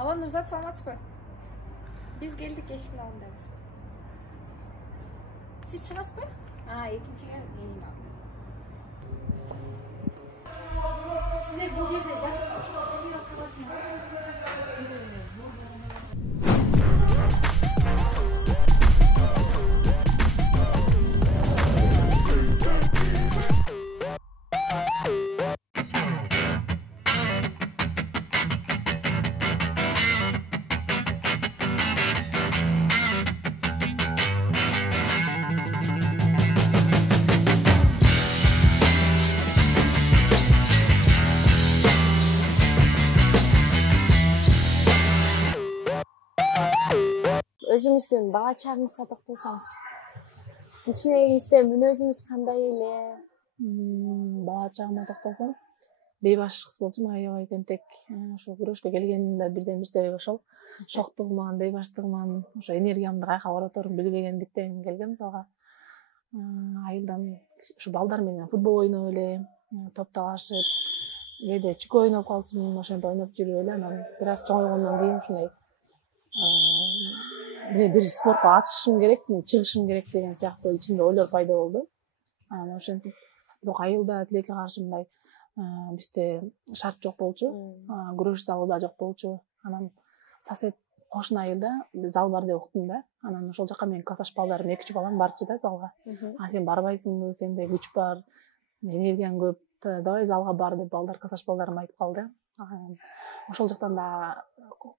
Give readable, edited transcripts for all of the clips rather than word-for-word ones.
Алло, Нурзат, саламатсызбы? Биз келдик эшиктин алдындабыз. Сиз чыгасызбы? Экинчиге менин алдым. Сиздер бул жерде жатып каласыңар. Өзүңүздүн бала чагыңызга токтолсоңуз, кичинегиңизде мүнөзүңүз кандай эле? Бала чагыма токтолсом, бейбаш кыз болчумун, аябай тентек. Ошо күрөшкө келгениmin да бирден бир себеби ошол. Шоктугуман, бейбаштыгыман, ошо энергиямды каяка бараторун билбегендиктен келгем мисалга. Айылдан ушу балдар менен футбол ойноп эле, топ талашып, кээде чүкө ойноп калчумун, ошентип ойноп жүрүп эле анан бир аз чоңойгондон кийин ушундай бир спортко атышышым керек, чыгышым керек деген сыяктуу ичимде ойлор пайда болду. Анан ошентип, бирок айылда тилекке каршы мындай бизде шарт жок болчу, күрөш залы да жок болчу. Анан сосед кошуна айылда зал бар деп уктум да. Анан ошол жака менин классташ балдарым 2-3 балам барчу да залга. Сен барбайсыңбы, сенде күч бар, энергияң көп, давай залга бар деп балдар, классташ балдарым айтып калды. Ошол жактан да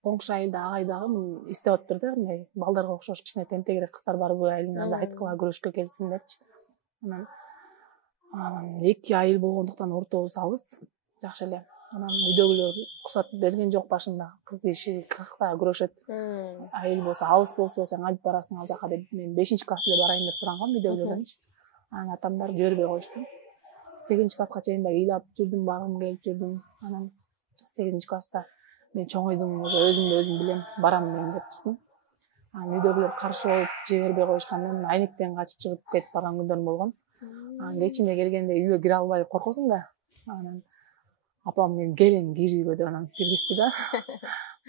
коңшу айылда агай дагы издеп атыптыр да, мындай балдарга окшош кичине тентегирээк кыздар барбы, айылынан айткыла күрөшкө келсиңдерчи. Анан 2 айыл болгондуктан ортобуз алыс, жакшы эле. Анан үйдөгүлөр уруксат берген жок башында, кыз киши какта күрөшөт. Айыл болсо алыс болсо сен кантип барасың ал жака деп мен 5-классты барайын деп сурангам үйдөгүлөрдөн. Анан атамдар жибербей коюшту. 8-класска чейин да ыйлап жүрдүм, баргым келип жүрдүм. Анан 8-класста мен чоңойдум, уже өзүмдү өзүм билем, барам мен деп чыктым. Анан үйдөгүлөр каршы болуп жибербей коюшкандан айнектен качып чыгып кетип барган күндөрүм болгон. Анан кечинде келгенде үйгө кире албай коркосуң да. Анан апам мен келин кир үйгө деп анан киргизчү да.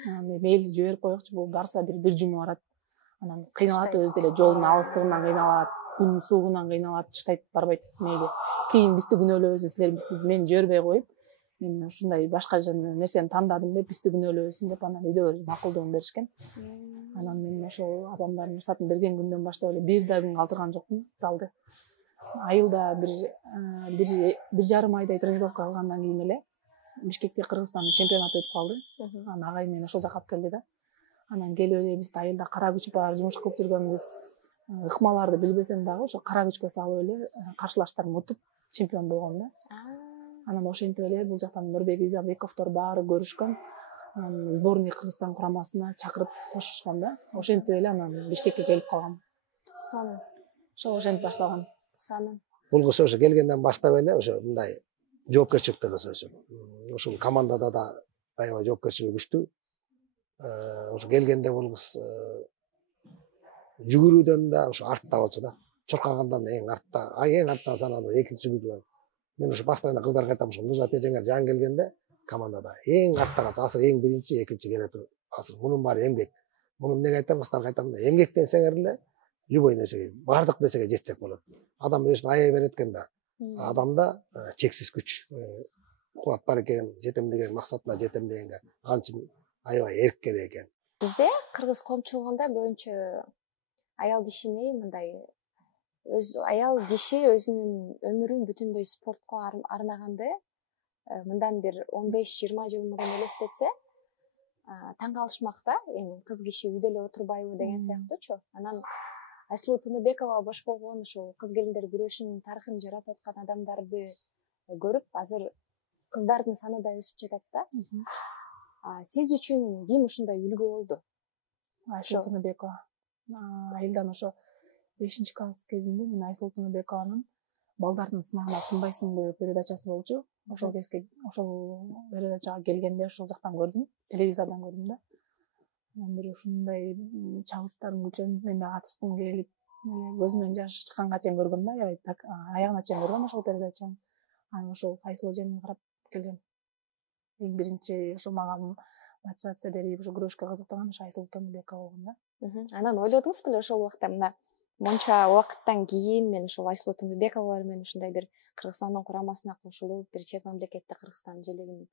Анан мейли жиберип коелучу, бул барса бир жума барат. Анан кыйналат, өзү деле жолдун алыстыгынан кыйналат, күн суугунан кыйналат, тыштайт, барбайт мейли. Кийин бизди күнөөлөбөсүн, силер бизди мени жибербей коюп, мен ушундай башка нерсени тандадым деп бизди күнөөлөбөсүн деп анан үйдөгүлөр макулдугун беришкен. Анан мен ошол апамдардын уруксатын берген күндөн баштап эле бир да күн калтырган жокмун залды. Айылда бир жарым айдай тренировка кылгандан кийин эле Бишкекте Кыргызстан чемпионаты өтүп калды. Анан агай мени ошол жака алып келди да. Анан келип эле бизди айылда кара күч бар, жумуш кылып жүргөнбүз. Ыкмаларды билбесем дагы ошо кара күчкө салып эле каршылаштарымды утуп чемпион болгом да. Анан ошентип эле бул жактан Нурбек Изабековдор баары көрүшкөн. Анан сборный Кыргызстан курамасына чакырып кошушкан да. Ошентип эле анан Бишкекке келип калгам. Сонун. Ошол ошентип башталган. Сонун. Бул кыз ошо келгенден баштап эле ошо мындай жоопкерчиликти кыз ошо. Ошол командада да аябай жоопкерчилиги күчтүү. Ошо келгенде бул кыз жүгүрүүдөн да ошо артта болчу да. Чуркагандан эң артта, эң арттан саналып экинчи жүгүрүү. Мен ошо постоянно кыздарга айтам, ошо Нурзат эжеңер жаңы келгенде командада эң арттагы азыр эң биринчи, экинчи келет. Азыр мунун баары эмгек. Муну эмнеге айтам, кыздарга айтам да, эмгектенсеңер эле любой нерсеге, бардык нерсеге жетсек болот. Адам өзүн аяй берет экен да. Адамда чексиз күч, кубат бар экен, жетем деген максатына жетем дегенге анчын аябай эрк керек экен. Бизде кыргыз коомчулугунда көбүнчө аял кишини мындай аял киши өзүнүн өмүрүн бүтүндөй спортко арнаганды мындан бир 15-20 жыл мурун элестетсе, таң калышмак да, эми кыз киши үйдө эле отурбайбы деген сыяктуучу. Анан Айсулуу Тыныбекова бош болгон ушул кыз келиндер күрөшүнүн тарыхын жаратып аткан адамдарды көрүп, азыр кыздардын саны да өсүп жатат да. Сиз үчүн ким ушундай үлгү болду? Айсулуу Тыныбекова. Айылдан ошо 5-класс кезинде мен Айсулуу Тыныбекованын балдардын сынагына сынбайсыңбы передачасы болчу. Ошол кезге, ошол передачага келгенде ошол жактан көрдүм, телевизордон көрдүм да. Анан бир ушундай чабыттарым күчөнүп, мен да катышкым келип, көзүмөн жаш чыкканга чейин көргөм да, аябай аягына чейин көргөм ошол передачаны. Анан ошол Айсулуу эжемди карап келгем. Эң биринчи ошо мага мотивация берип ушу күрөшкө кызыктырган ушу Айсыл Тонубекова болгон да. Анан ойлодуңуз беле ошол убакта мына монча убакыттан кийин мен ушул Айсыл Тонубекова менен ушундай бир Кыргызстандын курамасына кошулуп, бир чет мамлекетте Кыргызстандын желегин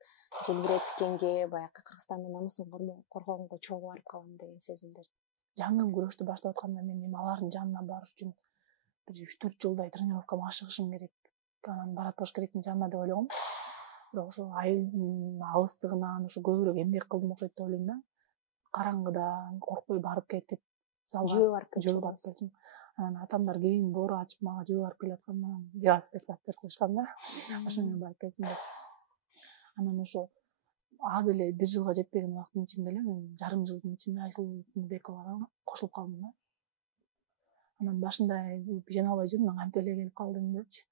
желбиреткенге, баягы Кыргызстандын намысын коргогонго чогуу барып калам деген сезимдер. Жаңы күрөштү баштап атканда мен эми алардын жанына барыш үчүн бир 3-4 жылдай тренировкага ашыгышым керек. Анан барат болуш керектин жанына деп ойлогом. Бирок ошо айылдын алыстыгынан ушу көбүрөөк эмгек кылдым окшойт деп ойлойм да. Караңгыда коркпой барып кетип, залга Жөө барып келчүм. Анан атамдар кийин боору ачып мага жөө барып келаткандан велосипед сатып берип коюшкан да. Ошо менен барып келсин деп. Анан ошо аз эле 1 жылга жетпеген убакыттын ичинде эле мен жарым жылдын ичинде Айсыл Тыныбековага кошулуп калдым да. Анан башында жана албай жүрдүм, мен кантип эле келип калдым депчи.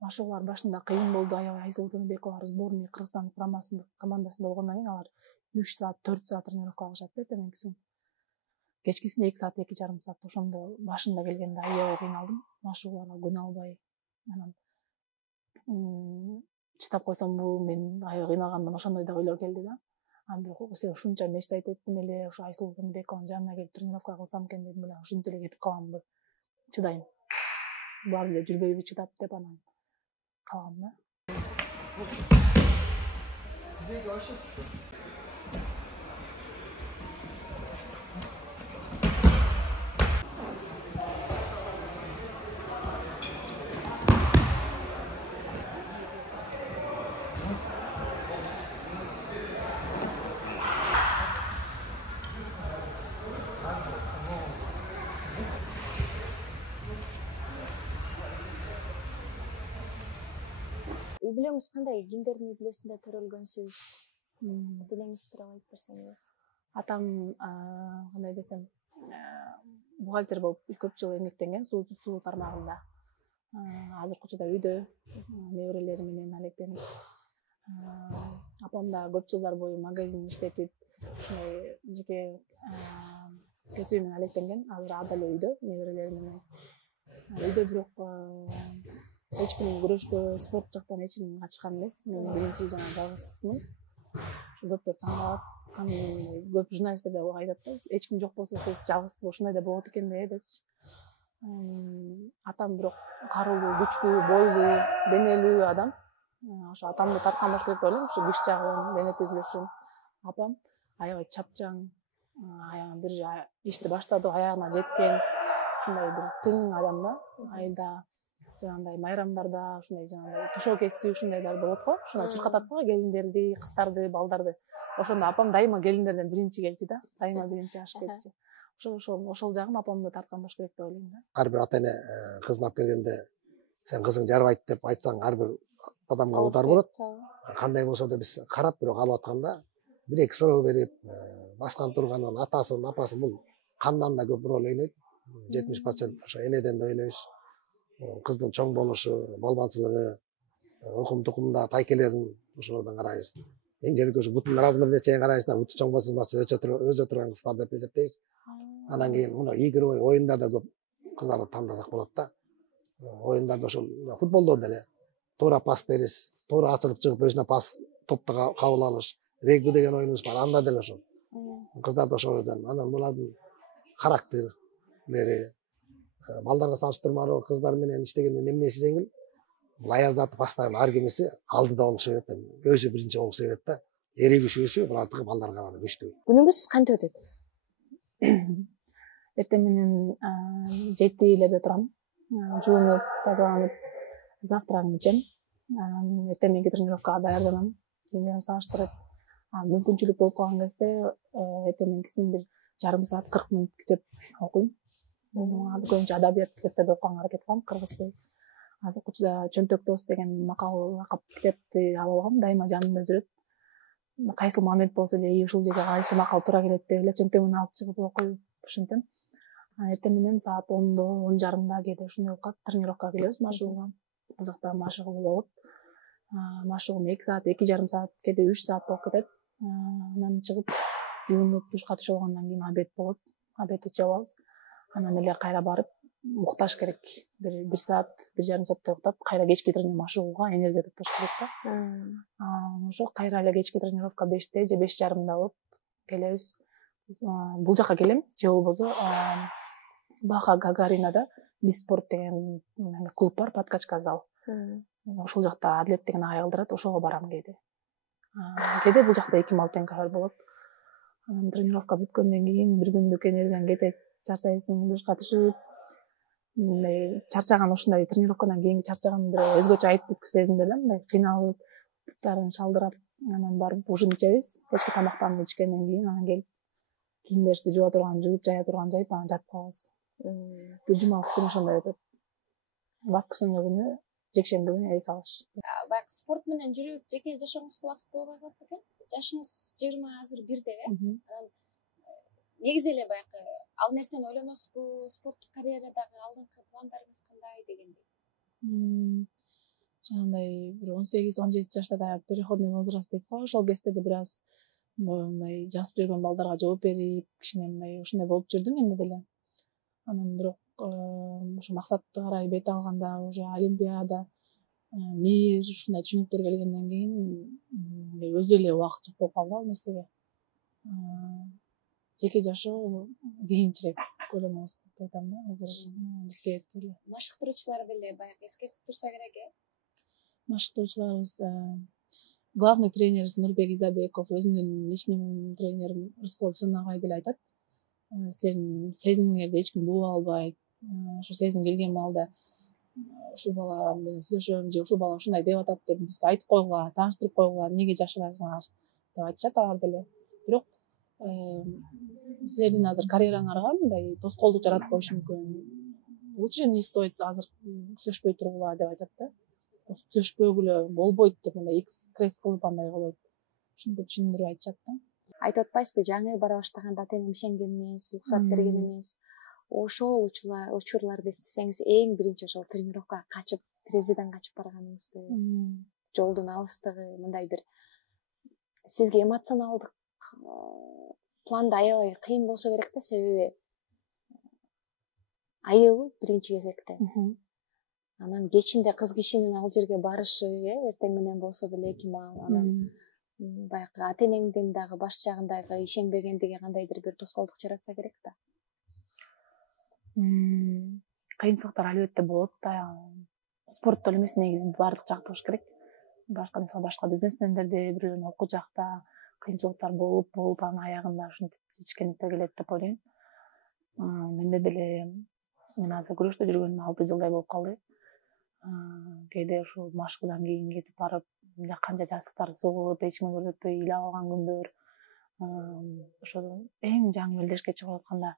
Машыгуулар башында кыйын болду. Аябай Айсыл Тыныбекова сборный Кыргызстан курамасында командасында болгондон кийин алар 3 саат, 4 саат тренировка кылышат да эртеңкисин. Кечкисинде 2 саат, 2,5 саат. Ошондо башында келгенде аябай кыйналдым. Машыгууларга күнө албай. Анан чыдап койсом бул мен аябай кыйналгандын ошондой да ойлор келди да. Анан бирок ушунча мечтать эттим эле, ушу Айсыл Тыныбекованын жанына келип тренировка кылсам экен дедим эле, ушинтип эле кетип каламбы. Чыдайм. Баары эле жүрбөйбү чыдап деп анан калгам да. Үй бүлөңүз кандай? Кимдердин үй бүлөсүндө төрөлгөнсүз? Делеңиз тууралуу айтып берсеңиз. Атам кандай десем, бухгалтер болуп көп жыл эмгектенген суу тармагында. Азыркы учурда үйдө неберелери менен алектенип. Апам да көп жылдар бою магазин иштетип, ушундай жеке кесиби менен алектенген. Азыр ада эле үйдө неберелери менен. Үйдө бирок эч ким күрөшкө, спорт жактан эч ким катышкан эмес. Мен биринчи жана жалгыз кызмын. Ушу көптөр таң калат. Көп журналисттер да айтат да, эч ким жок болсо сиз жалгыз ушундай да болот экен да депчи. Атам бирок карулуу, күчтүү, бойлуу, денелүү адам. Ошо атамды тарткан болуш керек деп ойлойм, ушу күч жагын, дене түзүлүшүн. Апам аябай чапчаң, бир ишти баштады, аягына жеткен, ушундай бир тың адам да. Айылда жанагындай майрамдарда ушундай жанагындай тушоо кесүү ушундайлар болот го. Ушуна чуркатат го келиндерди, кыздарды, балдарды. Ошондо апам дайыма келиндерден биринчи келчү да. Дайыма биринчи ашып кетчү. Ошол жагын апамды тарткан болуш керек деп ойлойм да. Ар бир ата эне кызын алып келгенде сен кызың жарбайт деп айтсаң ар бир адамга удар болот. Кандай болсо да биз карап бирок алып атканда бир эки суроо берип, баскан турганын атасын, апасын бул кандан да көп роль ойнойт. 70% ошо энеден да ойнойбуз. Кыздын чоң болушу, балбанчылыгы, окум тукумда тайкелерин ошолордон карайбыз. Эң жөнөкөйсү бутунун размерине чейин карайбыз да, буту чоң болсо өзө турган кыздар деп эсептейбиз. Анан кийин мына игровой оюндарда көп кыздарды тандасак болот да. Оюндарда ошол футболдо деле туура пас бериш, туура ачылып чыгып өзүнө пас топту кабыл алыш, регби деген оюнубуз бар, анда деле ошол. Кыздарда ошолордон, анан булардын характерлери балдарга салыштырмалуу кыздар менен иштегенде эмнеси жеңил? Бул аял заты постоянно ар кимиси алдыда болушу керек да, өзү биринчи болушу керек да. Эри күчүүсү булардыкы балдарга караганда күчтүү. Күнүңүз кантип өтөт? Эртең менен 7:00 турам. Жуунуп, тазаланып, завтрагымды ичем. Анан эртең мененки тренировкага даярданам. Кийин салыштырып, мүмкүнчүлүк болуп калган кезде эртең мененкисин бир жарым саат 40 мүнөт китеп окуйм. Көбүнчө адабият китептерди окуганга аракет кылам, кыргыз тил. Азыркы учурда Чөнтөк дос деген макал лакап китепти алып алгам, дайыма жанымда жүрөт. Кайсыл момент болсо эле ушул жерге кайсы макал туура келет деп эле чөнтөгүн алып чыгып окуп ушинтем. Эртең менен саат 10:00, 10:30 кээде ушундай калат, тренировкага келебиз машыгууга. Бул жакта машыгуу болот. Машыгуум 2 саат, 2,5 саат, кээде 3 саат болуп кетет. Анан чыгып, жуунуп, душка түшүп алгандан кийин обед болот. Обед ичип алабыз. Анан эле кайра барып укташ керек. 1 саат, 1,5 сааттай уктап, кайра кечки тренировка машыгууга энергия топош керек да. Ошо кайра эле кечки тренировка 5:00 же 5:30 болот. келебиз. Бул жака келем же болбосо Баха Гагаринада Биспорт деген клуб бар, подкачка зал. Ошол жакта Адлет деген агай кылдырат, ошого барам кээде. Кээде бул жакта 2 мал тең кабар болот. Тренировка бүткөндөн кийин бир күндүк энергияң кетет, чарчайсың, дуушка түшүп, мындай чарчаган, ушундай тренировкадан кийинки чарчаган бир өзгөчө айыптуу сезимдер да, мындай кыйналып, буттарын шалдырап, анан барып ушун ичебиз. Кечки тамактанып ичкенден кийин анан келип кийимдерди жууа турган, жууп, жая турган жайып анан жатып калабыз. Бир жумалык күн ошондой өтөт. Воскресенье күнү, жекшемби күнү эс алыш. Баягы спорт менен жүрүп, жеке жашооңузга убакыт болбой калат бекен? Жашыңыз 20 азыр 1де, Анан негизи эле баягы ал нерсени ойлоносузбу? Спорттук карьерадагы алдыңкы пландарыңыз кандай дегендей? Жанагындай бир 18-17 жаштарда переходный возраст дейт го, ошол кезде бир аз мындай жазып жүргөн балдарга жооп берип, кичине мындай ушундай болуп жүрдүм менде деле. Анан бирок ошо максатты карай бет алганда, уже олимпиада, мир ушундай түшүнүктөр келгенден кийин өзү эле убакыт жок болуп калды ал нерсеге. Жеке жашоо кийинчерээк ойлонобуз деп айтам да, азыр бизге деле. Машыктыруучулар деле баягы эскертип турса керек, Машыктыруучуларыбыз главный тренерибиз Нурбек Изабеков, өзүнүн личный тренерим Рыскулов Сунагай деле айтат. Силердин сезимиңерди эч ким буу албайт. Ошо сезим келген маалда ушул бала менен сүйлөшөм же ушул бала ушундай деп атат деп бизге айтып койгула, тааныштырып койгула, эмнеге жашырасыңар деп айтышат алар деле. Бирок силердин азыр карьераңарга мындай тоскоолдук жаратып коюшу мүмкүн. Лучше не стоит азыр сүйлөшпөй тургула деп айтат да. Сүйлөшпөгүлө болбойт деп мындай экспресс кылып андай кылбайт. Ушинтип түшүндүрүп айтышат да. Айтып атпайсызбы, жаңы бара баштаганда ата-энем ишенген эмес, уруксат берген эмес. Ошол учурларды эстесеңиз, эң биринчи ошол тренировкага качып, терезеден качып барганыңызды, жолдун алыстыгы, мындай бир сизге эмоционалдык планда аябай кыйын болсо керек да, себеби айыл биринчи кезекте. Анан кечинде кыз кишинин ал жерге барышы, эртең менен болсо деле 2 мал, анан баягы ата-энеңдин дагы баш жагындагы ишенбегендиги кандайдыр бир тоскоолдук жаратса керек да. Кыйынчылыктар албетте болот да. Спортто эле эмес, негизи баардык жакта болуш керек. Башка бизнесмендерде бирөөнү окуу жакта кыйынчылыктар болуп анын аягында ушинтип жетишкендиктер келет деп ойлойм. Менде деле мен азыр күрөштө жүргөнүмө 6 жылдай болуп калды. Кээде ушул машыгуудан кийин кетип барып, канча жастыктар сугулуп, эч кимге көрсөтпөй ыйлап алган күндөр. Ошол эң жаңы белдешке чыгып атканда,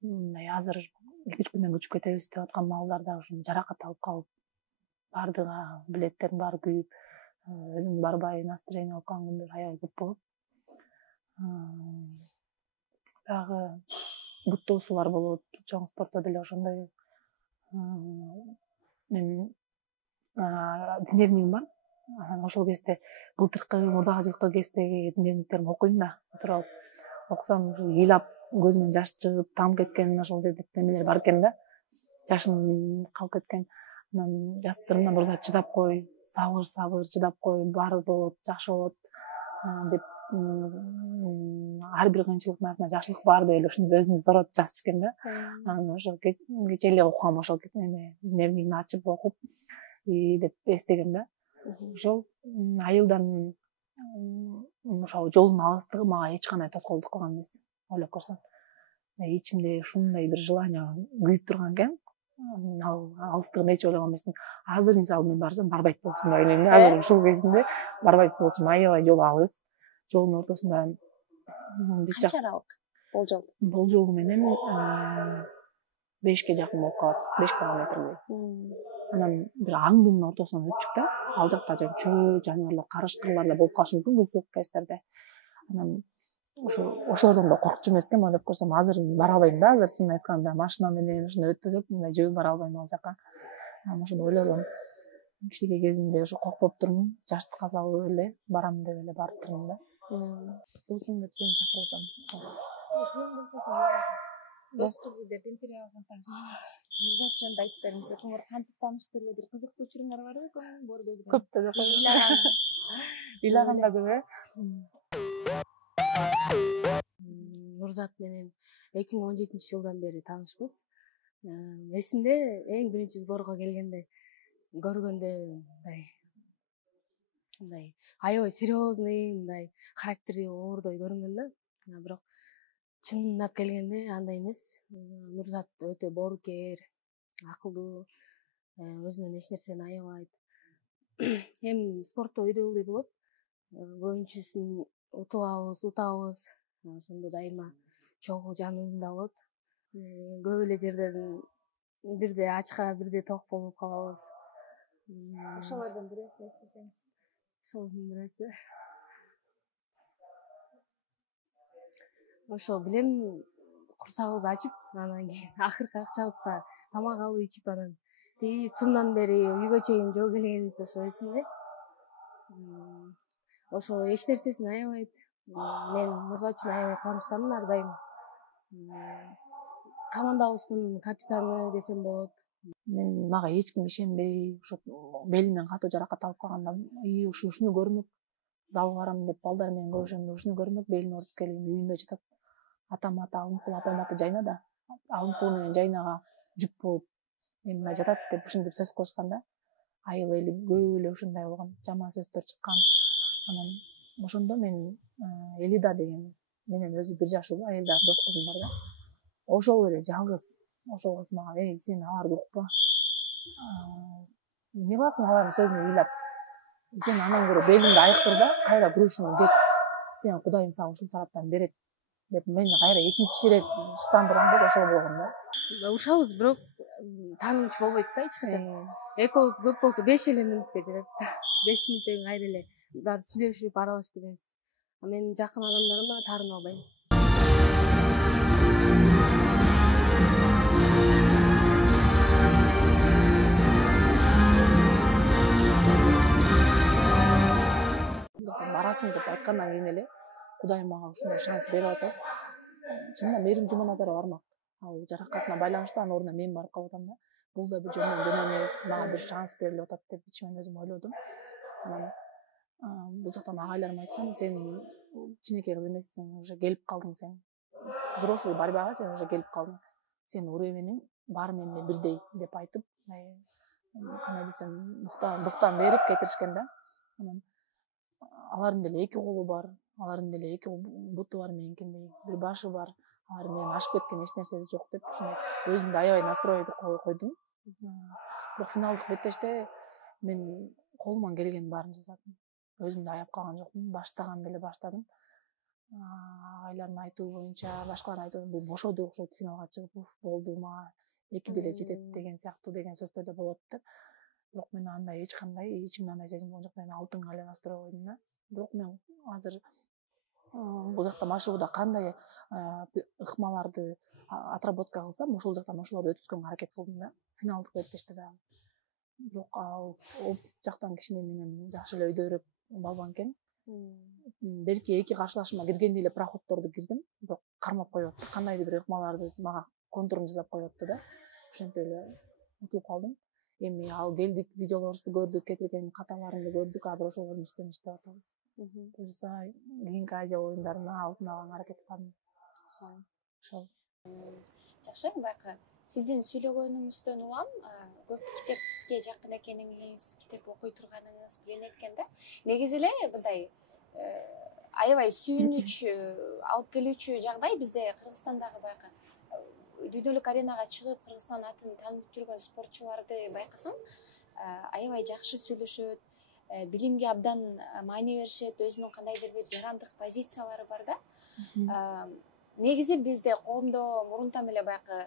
мындай азыр 2-3 күндөн көчүп кетебиз деп аткан маалдарда ушул жаракат алып калып, бардыгы билеттердин баары күйүп, өзүм барбай настроение алып калган күндөр аябай көп болот. Дагы бут тоосуулар болот, чоң спортто деле ошондой. Мен дневнигим бар. Ошол кезде былтыркы, мурдагы жылкы кездеги дневниктеримди окуйм да, отуруп окусам ыйлап көзүмөн жаш чыгып, таанып кеткен ошол жерде немелер бар экен да. Жашым калып кеткен. Анан жастырымдан мурда чыдап кой, сабыр чыдап кой, баары болот, жакшы болот деп ар бир кыйынчылыктын артында жакшылык бар деп эле ушинтип өзүмдү сороотуп жазып ичкен да. Анан ошо кечээ эле окугам, ошол дневникти ачып окуп деп эстегем да. Ошол айылдан ошол жолдун алыстыгы мага эч кандай тоскоолдук кылган эмес. Ойлоп көрсөм, ичимде ушундай бир желание күйүп турган экен. Ал алыстыгын эч ойлогон эмесмин. Азыр мисалы мен барсам барбайт болчумун деп ойлойм да. Азыр ушул кезинде барбайт болчумун, аябай жол алыс. Жолдун ортосунда Канча аралык болжол менен 5ке жакын болуп калат, 5 километрдей. Анан бир аңдын ортосунан өтчүк да. Ал жакта чөй жаныбарлар, карышкырлар да болуп калышы мүмкүн күз кездерде. Анан ошолордон да коркчу эмес экен, ойлоп көрсөм. Азыр бара албайм да, азыр чынын айтканда машина менен ушундай өтпөсөк, мындай жөө бара албайм ал жака. Анан ошондо ойлодум. Кичине кезимде ошо коркуп турмун, жаштыкка салып эле барам деп эле барып турмун да. Досум деп сени чакырып атам. Дос кызы деп интервью алгансыз. Нурзатжанды айтып бериңиз, экөөңөр кантип таанышты эле, бир кызыктуу учуруңар барбы экөөңөрдүн боор көзгөн? Көп да жашадым. Ыйлаган да көп. Нурзат менен 2017-жылдан бери таанышпыз. Эсимде эң биринчи сборго келгенде көргөндө мындай аябай серьезный, мындай характери оордой көрүнгөн да. Бирок чындап келгенде андай эмес. Нурзат өтө боорукер, акылдуу, өзүнөн эч нерсени аябайт. Эми спортто үйдө ылдый болот. Көбүнчөсүн утабыз. Ошондо дайыма чогуу жаныбызда болот. Көп эле жерлерин бирде ачка, бирде ток болуп калабыз. Ошолордун бирөөсүн эстесеңиз. Ошолордун бирөөсү. Ошо билем, курсагыбыз ачып, анан кийин акыркы акчабызга тамак алып ичип, анан тиги цумдан бери үйгө чейин жүрө келгенибиз ошо эсимде. Ошо эч нерсесин аябайт. Мен Нурзат үчүн аябай кубанычтамын ар дайым. Командабыздын капитаны десем болот. Мага эч ким ишенбей, ошо белимден катуу жаракат алып калганда, ушуну көрмөк, залга барам деп балдар менен көрүшөм, ушуну көрмөк, белине ооруп келип үйүндө жатат. Атам аты Алымкул, апам аты Жайна да. Алымкул менен Жайнага жүк болуп, эми мына жатат деп ушинтип сөз кылышканда, айыл эли көп эле ушундай болгон, жаман сөздөр чыккан. Анан ошондо мен Элида деген менен өзү бир жаш улуу айылда дос кызым бар да. Ошол эле жалгыз. Ошол кыз мага: сен аларды укпа. Эмне кыласың алардын сөзүн ыйлап? Сен андан көрө белиңди айыктыр да, кайра күрөшүңө кет. Сен Кудайым сага ушул тараптан берет деп мени кайра экинчи ирет шыттандырган кыз ошол болгон да. Урушабыз, бирок тааныгыч болбойт да эч качан. Экөөбүз көп болсо 5 эле мүнөткө жетет. 5 мүнөттөн кайра эле барып сүйлөшүп, аралашып кетебиз. Менин жакын адамдарыма таарына албайм. Барасың деп айткандан кийин эле Кудайым мага ушундай шанс берип атат. Чынында Мээрим Жуманазарова бармак. Ал жаракатына байланыштуу анын ордуна мен барып калып атам да. Бул да бир жөндөн жөн эмес, мага бир шанс берилип атат деп ичимен өзүм ойлодум. Анан бул жактан агайларым айткан: сен кичинекей кыз эмессиң, уже келип калдың сен. Взрослый борьбага сен уже келип калдың. Сенин уровениң баары менен бирдей деп айтып, кандай десем, дуктан берип кетиришкен да. Анан алардын деле 2 колу бар, алардын деле 2 буту бар меникиндей, бир башы бар. Алар менен ашып кеткен эч нерсебиз жок деп ошондой өзүмдү аябай настроить койдум. Бирок финалдык беттеште мен колуман келгенин баарын жасадым. Өзүмдү аяп калган жокмун, баштаган деле баштадым. Агайлардын айтуу боюнча, башкалардын айтуу бул бошоду окшойт финалга чыгып, болду мага 2 деле жетет деген сыяктуу деген сөздөр да болот деп. Бирок мен андай эч кандай ичимде андай сезим болгон жок. Мен алтынга эле настрой койдум да. Бирок мен азыр бул жакта машыгууда кандай ыкмаларды отработка кылсам, ошол жактан ошолорду өткүзгөнгө аракет кылдым да. Финалдык беттеште дагы. Бирок ал жактан кичине менен жакшы эле өйдөрөп балбан экен. Белки 2 каршылашуума киргенде эле проходторду кирдим, бирок кармап коюп атты. Кандайдыр бир ыкмаларды мага контурун жасап коюп атты да. Ошентип эле утулуп калдым. Эми ал келдик, видеолорубузду көрдүк, кетирген каталарымды көрдүк. Азыр ошолордун үстүнөн иштеп атабыз. Буюрса кийинки Азия оюндарына алтын алганга аракет кылам. Ошол. Жакшы, байкы. Сиздин сүйлөгөнүңүздөн улам көп китепке жакын экениңиз, китеп окуй турганыңыз билинип экен да. Негизи эле мындай аябай сүйүнүч алып келүүчү жагдай бизде Кыргызстандагы байкы дүйнөлүк аренага чыгып Кыргызстан атын таанытып жүргөн спортчуларды байкасаң, аябай жакшы сүйлөшөт, билимге абдан маани беришет, өзүнүн кандайдыр бир жарандык позициялары бар да. Негизи бизде коомдо мурунтан эле байкы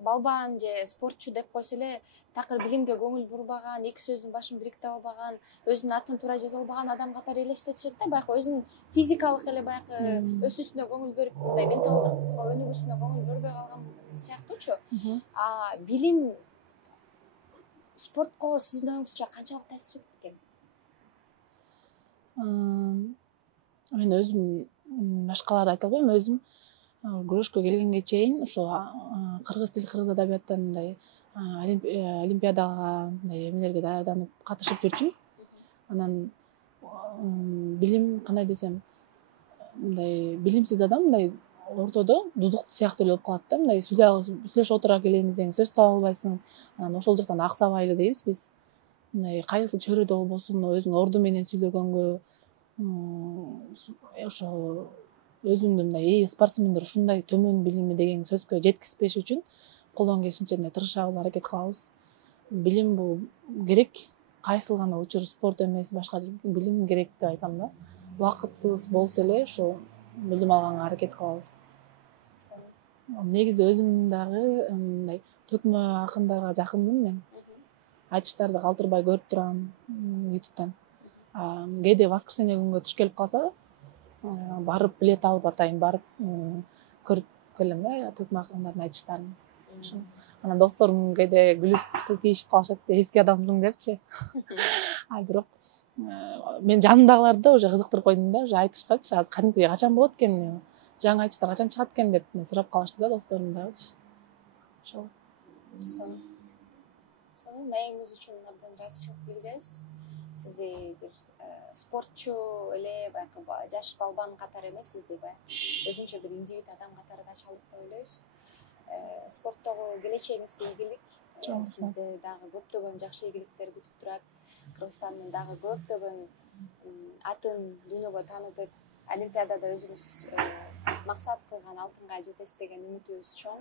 балбан же спортчу деп койсо эле такыр билимге көңүл бурбаган, 2 сөздүн башын бириктире албаган, өзүнүн атын туура жаза албаган адам катары элестетишет да. Байкы өзүнүн физикалык эле байкы өсүүсүнө көңүл берип, мындай менталдык өнүгүүсүнө көңүл бербей калган сыяктуучу. Билим спортко сиздин оюңузча канчалык таасир этет экен? Мен өзүм башкаларды айта албайм, өзүм күрөшкө келгенге чейин ошо кыргыз тил, кыргыз адабияттан мындай олимпиадага, мындай эмелерге даярданып катышып жүрчүмүн. Анан билим, кандай десем, мындай билимсиз адам мындай ортодо дудук сыяктуу эле болуп калат да, мындай сүйлөшүп отура келейин десең сөз таба албайсың. Анан ошол жактан аксабайлы дейбиз биз. Мындай кайсыл чөйрөдө болбосун өзүң орду менен сүйлөгөнгө ошо өзүңдү мындай спортсмендер ушундай төмөн билими деген сөзгө жеткизбеш үчүн колдон келишинче тырышабыз, аракет кылабыз. Билим бул керек. Кайсыл гана учур спорт эмес, башка билим керек деп айтам да. Убакытыбыз болсо эле ошол билим алганга аракет кылабыз. Негизи өзүм дагы мындай төкмө акындарга жакынмын мен. Айтыштарды калтырбай көрүп турам YouTube'дан. Кээде воскресенье күнгө туш келип калса, барып билет алып атайын, барып көрүп келем да төкмө акындардын айтыштарын. Анан досторум кээде күлүп тийишип калышат, эски адамсың депчи. Бирок мен жанымдагыларды да уже кызыктырып койдум да, уже айтышкачы, азыр кадимкидей качан болот экен, жаңы айтыштар качан чыгат экен деп сурап калышты да досторум дагычы. Ошол. Сонун маегиңиз үчүн абдан ыраазычылык билдиребиз. Сизди бир спортчу эле баягы жаш балбан катары эмес, сизди баягы өзүнчө бир индивид адам катары да чалдык деп ойлойбуз. Спорттогу келечегиңизге ийгилик. Сизди дагы көптөгөн жакшы ийгиликтер күтүп турат. Кыргызстандын дагы көптөгөн атын дүйнөгө таанытып, Олимпиадада өзүбүз максат кылган алтынга жетесиз деген үмүтүбүз чоң.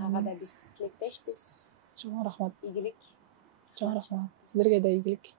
Ага да биз тилектешпиз. Чоң рахмат. Ийгилик. Чоң рахмат. Сиздерге да ийгилик.